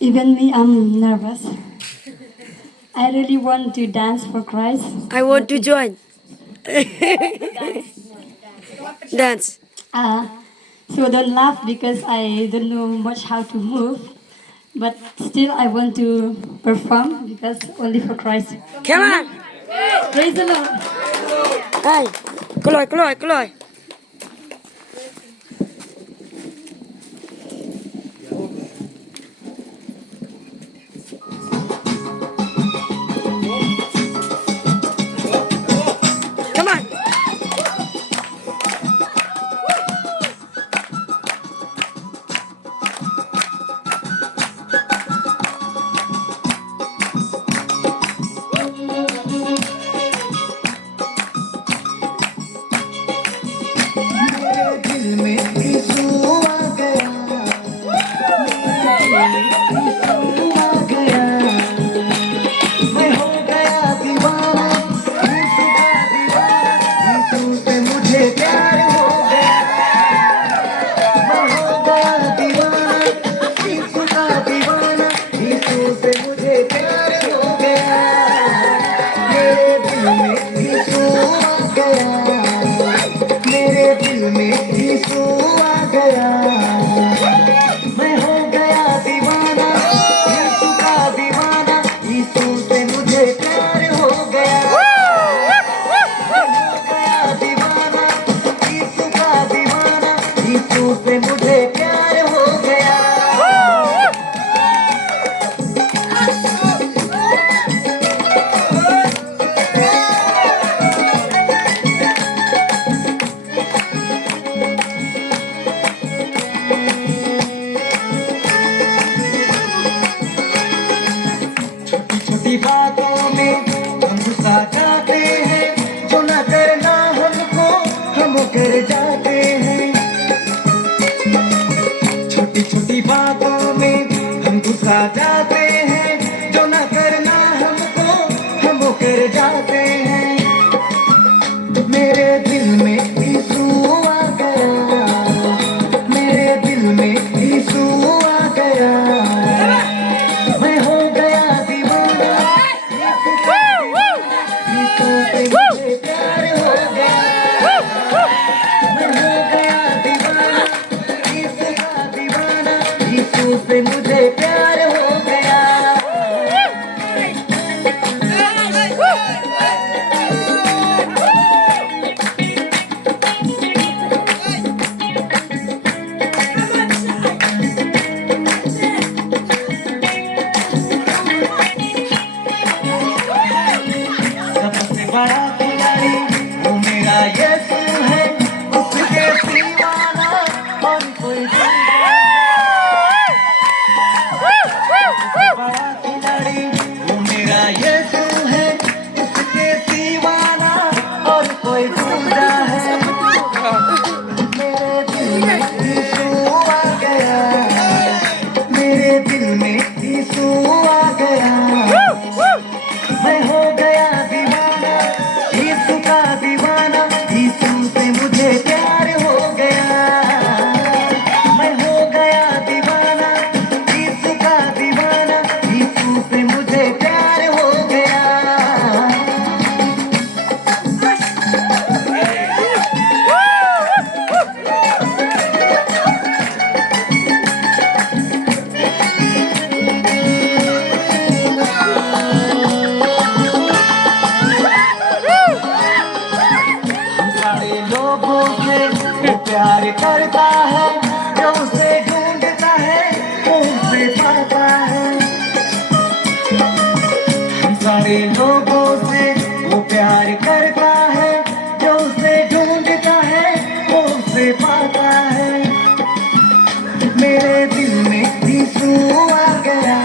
Even me, I'm nervous. I really want to dance for Christ. I want to join. Dance. Uh, so don't laugh because I don't know much how to move. But still, I want to perform because only for Christ. Come on. Praise the Lord. Hey, keluar. Come on. दिल में यीशु आ गया, यीशु आ गया, मैं हो गया दीवाना, यीशु का दीवाना, यीशु से मुझे प्यार हो गया, मैं हो गया दीवाना, यीशु का दीवाना, यीशु से मुझे प्यार हो गया, मेरे दिल में यीशु आ गया, मेरे दिल में यीशु आ गया, मैं हो गया दीवाना, यीशु का दीवाना, यीशु से मुझे प्यार हो गया, मैं हो गया दीवाना, यीशु का दीवाना, यीशु से मुझे प्यार हो गया। छोटी छोटी बातों में हम गुस्सा जाते हैं, जो न करना हमको हम कर जाते हैं, छोटी छोटी बातों में हम गुस्सा जाते हैं, जो न करना हमको हम कर जाते हैं, मेरे दिल में यीशु आ गया, मेरे दिल में यीशु आ गया, मैं हो गया दीवाना, यीशु का दीवाना, यीशु से मुझे प्यार हो गया, मैं हो गया दीवाना, यीशु का दीवाना, यीशु से मुझे प्यार हो गया। सबसे बड़ा खिलाड़ी वो मेरा यीशु है, उसके सिवा ना और कोई सबसे बड़ा खिलाड़ी वो मेरा यीशु है, उसके सिवा ना और कोई दूसरा है, मेरे दिल में यीशु आ गया, मेरे दिल में यीशु आ गया, मैं हो गया दीवाना, यीशु का दीवाना, यीशु से मुझे प्यार हो गया, मैं हो गया दीवाना, यीशु का दीवाना, यीशु से मुझे प्यार हो गया। सारे लोगों से वो प्यार करता है, जो उसे ढूंढता है वो उसे पाता है, हम सारे लोगों से वो प्यार करता है, जो उसे ढूंढता है वो उसे पाता है, मेरे दिल में यीशु आ गया,